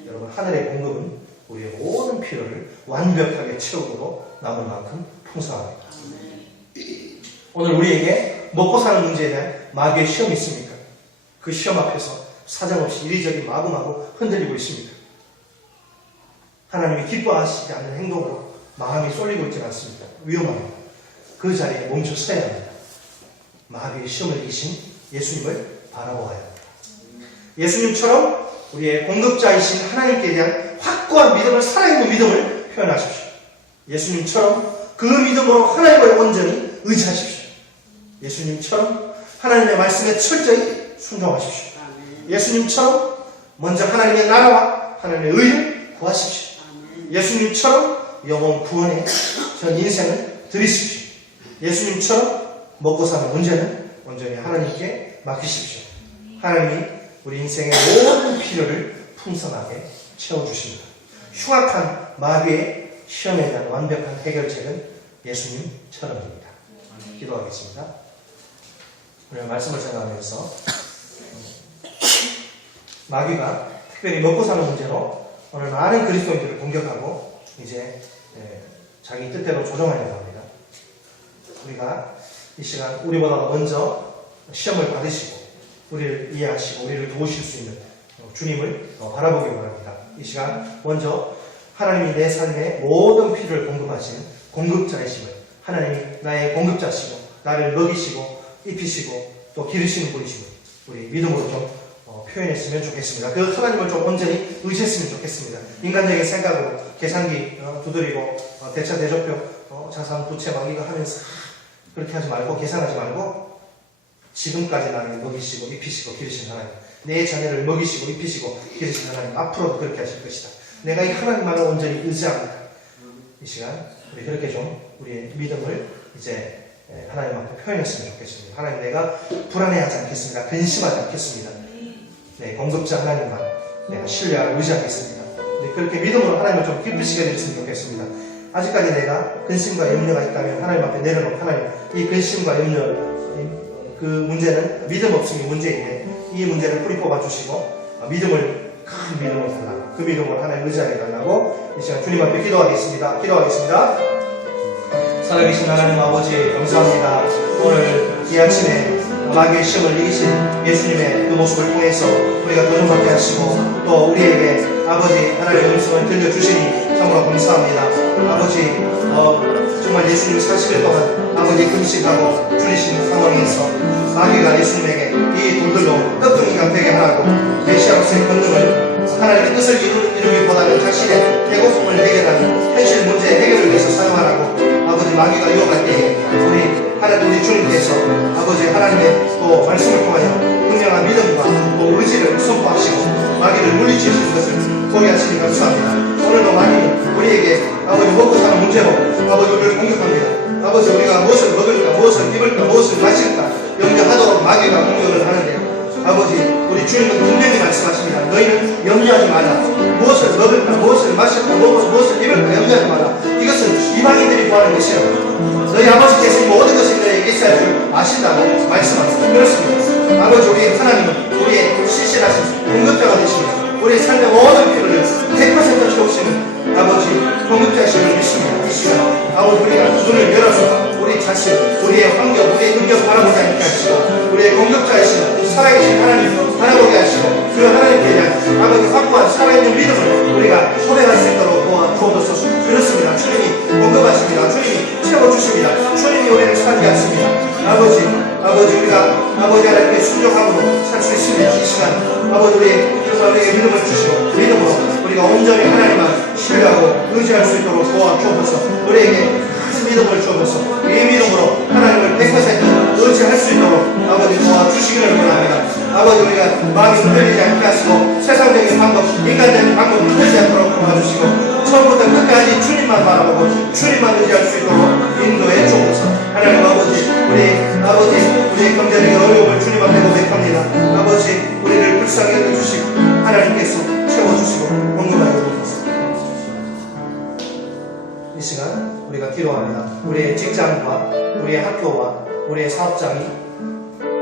여러분, 하늘의 공급은 우리의 모든 필요를 완벽하게 채우고도 남을 만큼 풍성합니다. 오늘 우리에게 먹고 사는 문제에 대한 마귀의 시험이 있습니까? 그 시험 앞에서 사정없이 이리저리 마구마구 흔들리고 있습니다. 하나님이 기뻐하시지 않는 행동으로 마음이 쏠리고 있지는 않습니다. 위험합니다. 그 자리에 멈춰 서야 합니다. 마귀의 시험을 이기신 예수님을 바라보아야 합니다. 예수님처럼 우리의 공급자이신 하나님께 대한 확고한 믿음을, 살아있는 믿음을 표현하십시오. 예수님처럼 그 믿음으로 하나님을 온전히 의지하십시오. 예수님처럼 하나님의 말씀에 철저히 순종하십시오. 예수님처럼 먼저 하나님의 나라와 하나님의 의를 구하십시오. 예수님처럼 영혼 구원에 전 인생을 드리십시오. 예수님처럼 먹고 사는 문제는 온전히 하나님께 맡기십시오. 하나님이 우리 인생의 모든 필요를 풍성하게 채워주십니다. 흉악한 마귀의 시험에 대한 완벽한 해결책은 예수님처럼입니다. 기도하겠습니다. 오늘 말씀을 생각하면서 마귀가 특별히 먹고 사는 문제로 오늘 많은 그리스도인들을 공격하고 이제 자기 뜻대로 조정하려고 합니다. 우리가 이 시간 우리보다 먼저 시험을 받으시고 우리를 이해하시고 우리를 도우실 수 있는 주님을 바라보기 원합니다. 이 시간 먼저 하나님이 내 삶의 모든 필요를 공급하시는 공급자이심을, 하나님이 나의 공급자시고 나를 먹이시고 입히시고 또 기르시는 분이시고 우리 믿음으로 좀 표현했으면 좋겠습니다. 그 하나님을 좀 온전히 의지했으면 좋겠습니다. 인간적인 생각으로 계산기 두드리고 대차 대조표 자산 부채 막 이거 하면서 그렇게 하지 말고, 계산하지 말고 지금까지 나를 먹이시고 입히시고 기르신 하나님, 내 자녀를 먹이시고 입히시고 기르신 하나님, 앞으로도 그렇게 하실 것이다. 내가 이 하나님만을 온전히 의지합니다. 이 시간 우리 그렇게 좀 우리의 믿음을 이제 하나님 앞에 표현했으면 좋겠습니다. 하나님, 내가 불안해하지 않겠습니다. 근심하지 않겠습니다. 네, 공급자 하나님만 내가 신뢰하고 의지하겠습니다. 네, 그렇게 믿음으로 하나님을 좀 기쁘시게 해주셨으면 좋겠습니다. 아직까지 내가 근심과 염려가 있다면 하나님 앞에 내려놓고, 하나님, 이 근심과 염려, 그 문제는 믿음 없음이 문제인데 이 문제를 뿌리 뽑아주시고 믿음을, 큰 믿음을 달라고, 그 믿음으로 하나님 의지하게 달라고 이 시간 주님 앞에 기도하겠습니다. 살아계신 하나님 아버지, 감사합니다. 오늘 이 아침에 마귀의 시험을 이기신 예수님의 그 모습을 통해서 우리가 도전받게 하시고 또 우리에게 아버지 하나님의 음성을 들려주시니 참으로 감사합니다. 아버지, 정말 예수님 40일 동안 아버지 금식하고 줄이신 상황에서 마귀가 예수님에게 이 돌들로 떡덩이가 되게 하라고 메시아로서의 권능을, 하나님의 뜻을 이루기보다는 자신의 배고픔을 해결하는 현실 문제의 해결을 위해서 사용하라고 아버지 마귀가 유혹할 때에 우리 주님께서 아버지 하나님의 또 말씀을 통하여 분명한 믿음과 또 의지를 선포하시고 마귀를 물리치실 것을 보게 하시니 감사합니다. 오늘도 마귀는 우리에게 아버지 먹고 사는 문제로 아버지 우리를 공격합니다. 아버지, 우리가 무엇을 먹을까, 무엇을 입을까, 무엇을 마실까 염려하도록 마귀가 공격을 하는데요. 아버지, 우리 주님은 분명히 말씀하십니다. 너희는 염려하지 말라. 무엇을 먹을까, 무엇을 마실까, 무엇을 입을까 염려하지 말라. 이것은 이방인들이 구하는 것이요, 너희 아버지께서 이 모든 것을 너희에게 있어야 할 줄 아신다고 말씀하십니다. 그렇습니다. 아버지, 우리 하나님은 우리의 신실하신 공급자가 되십니다. 우리의 삶의 모든 필요를 100% 채우시는 아버지 공급자이심을 믿습니다. 이 시간 아버지, 우리가 눈을 열어서 우리 자신, 우리의 환경, 우리의 능력 바라보지 않게 하시고 우리의 공급자이신 살아계신 하나님 바라보게 하시고 그 하나님께 대한 아버지 확고한 살아있는 믿음을 우리가 소백할 수 있도록 도와주옵소서. 그렇습니다. 주님이 공급하십니다. 주님이 채워주십니다. 주님이 우리를 살게 하십니다. 아버지, 우리가 아버지 하나님께 순종함으로 살 수 있습니다. 이 시간 아버지, 우리에게 믿음을 주시고 믿음으로 우리가 온전히 하나님만 신뢰하고 의지할 수 있도록 도와주옵소서. 우리에게 큰 믿음을 주옵소서. 이 믿음으로 하나님을 100% 의지할 수 있도록 아버지 도와주시기를 원합니다. 아버지, 우리가 마음이 흔들리지 않게 하시고 세상적인 방법, 인간적인 방법을 흔들지 않도록 도와주시고 처음부터 끝까지 주님만 바라보고 주님만 의지할 수 있도록 인도해 주옵소서. 하나님 아버지, 우리의 경제적인 어려움을 주님 앞에 고백합니다. 아버지, 우리를 불쌍히 여겨주시고 하나님께서 채워주시고 공급하여 주옵소서. 이 시간 우리가 기도합니다. 우리의 직장과 우리의 학교와 우리의 사업장이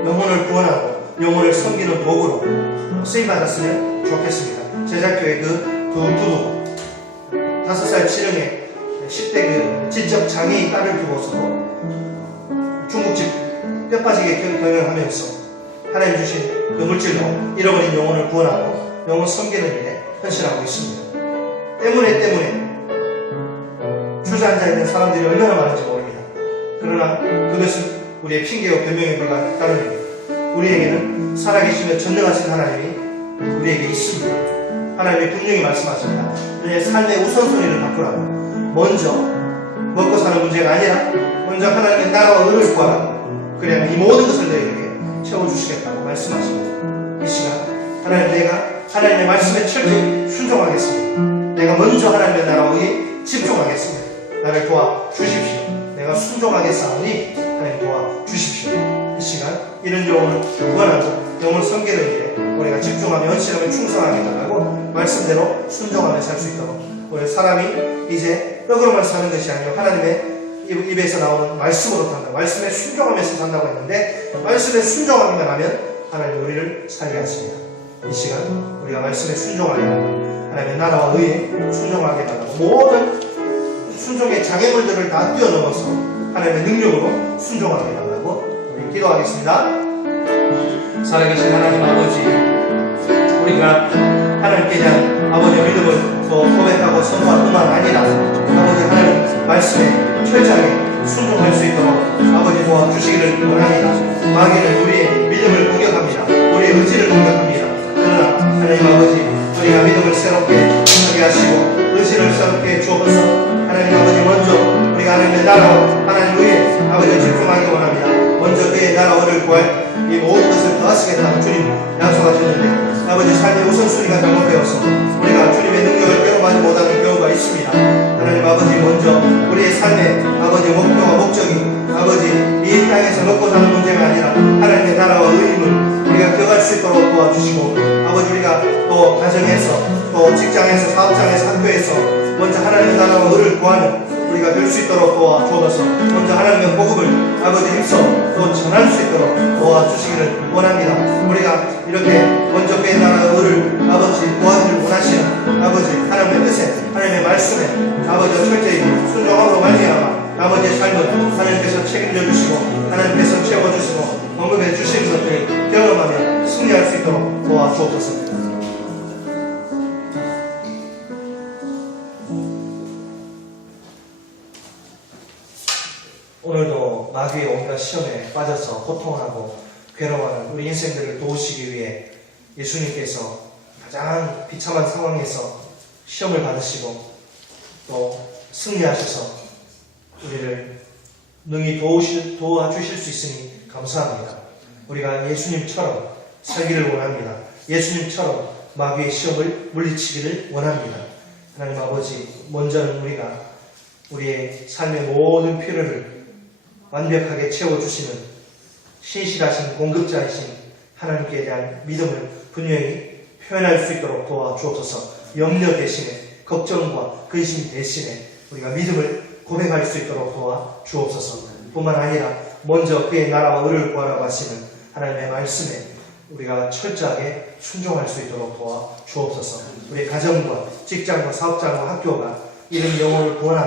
영혼을 구원하고 영혼을 섬기는 도구로 쓰임받았으면 좋겠습니다. 제작교회 그 부부 5살 치령에 10대 그 지적 장애인 딸을 두고서도 중국집 뼈빠지게 경영하면서 하나님 주신 그 물질로 잃어버린 영혼을 구원하고 영혼 섬기는 일에 헌신하고 있습니다. 때문에 주저앉아 있는 사람들이 얼마나 많은지 모릅니다. 그러나 그것은 우리의 핑계와 변명에 불과한 따름입니다. 우리에게는 살아계시며 전능하신 하나님이 우리에게 있습니다. 하나님이 분명히 말씀하십니다. 너의 삶의 우선순위를 바꾸라고. 먼저 먹고 사는 문제가 아니라 먼저 하나님의 나라와 의를 구하라고. 그래야 이 모든 것을 너에게 채워주시겠다고 말씀하십니다. 이 시간 내가 하나님의 말씀에 철저히 순종하겠습니다. 내가 먼저 하나님의 나라와 의에 집중하겠습니다. 나를 도와주십시오. 내가 순종하겠사오니 하나님 도와주십시오. 이 시간 이런 영혼을 구원하고 영혼을 섬기는 일에 우리가 집중하며 헌신하며 충성하게 달라고 말씀대로 순종하며 살 수 있도록 우리 사람이 이제 떡으로만 사는 것이 아니라 하나님의 입에서 나오는 말씀으로 산다. 말씀에 순종하면서 산다고 했는데 말씀에 순종하기만 하면 하나님 우리를 살게 하십니다. 이 시간 우리가 말씀에 순종하게 달라고 하나님의 나라와 의에 순종하게 달라고 모든 순종의 장애물들을 다 뛰어넘어서 하나님의 능력으로 순종하게 달라고 우리 기도하겠습니다. 살아계신 하나님 아버지, 우리가 하나님께 대한 아버지의 믿음을 더 고백하고 선포할 뿐만 아니라 아버지 하나님 말씀에 철저하게 순종할 수 있도록 아버지 도와주시기를 원합니다. 마귀는 우리의 믿음을 공격합니다. 우리의 의지를 공격합니다. 그러나 하나님 아버지, 우리가 믿음을 새롭게 하게 하시고 의지를 새롭게 주옵소서. 하나님 아버지, 먼저 우리가 하나님의 나라와 하나님 의에 아버지를 집중하기 원합니다. 먼저 그의 나라를 구할 이 모든 것을 더하시겠다고 주님 약속하셨는데 아버지 삶의 우선순위가 잘못되어서 우리가 주님의 능력을 경험하지 못하는 경우가 있습니다. 하나님 아버지, 먼저 우리의 삶의 아버지 목표와 목적이 아버지 이 땅에서 먹고 사는 문제가 아니라 하나님의 나라와 의임을 우리가 기억할 수 있도록 도와주시고 아버지, 우리가 또 가정에서 또 직장에서 사업장에서 학교에서 먼저 하나님의 나라와 의를 구하는 우리가 될 수 있도록 도와주옵소서. 먼저 하나님의 복음을 아버지 힘써 또 전할 수 있도록 도와주시기를 원합니다. 우리가 이렇게 먼저 그의 나라와 의를 아버지 구하기를 원하시는 아버지 하나님의 뜻에 하나님의 말씀에 아버지 철저히 순종함으로 말미암아 나머지의 삶은 하나님께서 책임져 주시고 하나님께서 채워주시고 언급해 주시는 것들을 경험하며 승리할 수 있도록 도와주옵소서. 오늘도 마귀의 온갖 시험에 빠져서 고통하고 괴로워하는 우리 인생들을 도우시기 위해 예수님께서 가장 비참한 상황에서 시험을 받으시고 또 승리하셔서 우리를 능히 도와주실 수 있으니 감사합니다. 우리가 예수님처럼 살기를 원합니다. 예수님처럼 마귀의 시험을 물리치기를 원합니다. 하나님 아버지, 먼저는 우리가 우리의 삶의 모든 필요를 완벽하게 채워주시는 신실하신 공급자이신 하나님께 대한 믿음을 분명히 표현할 수 있도록 도와주옵소서. 염려 대신에 걱정과 근심 대신에 우리가 믿음을 고백할 수 있도록 도와주옵소서. 뿐만 아니라 먼저 그의 나라와 의를 구하라고 하시는 하나님의 말씀에 우리가 철저하게 순종할 수 있도록 도와주옵소서. 우리 가정과 직장과 사업장과 학교가 이런 영혼을 구원하는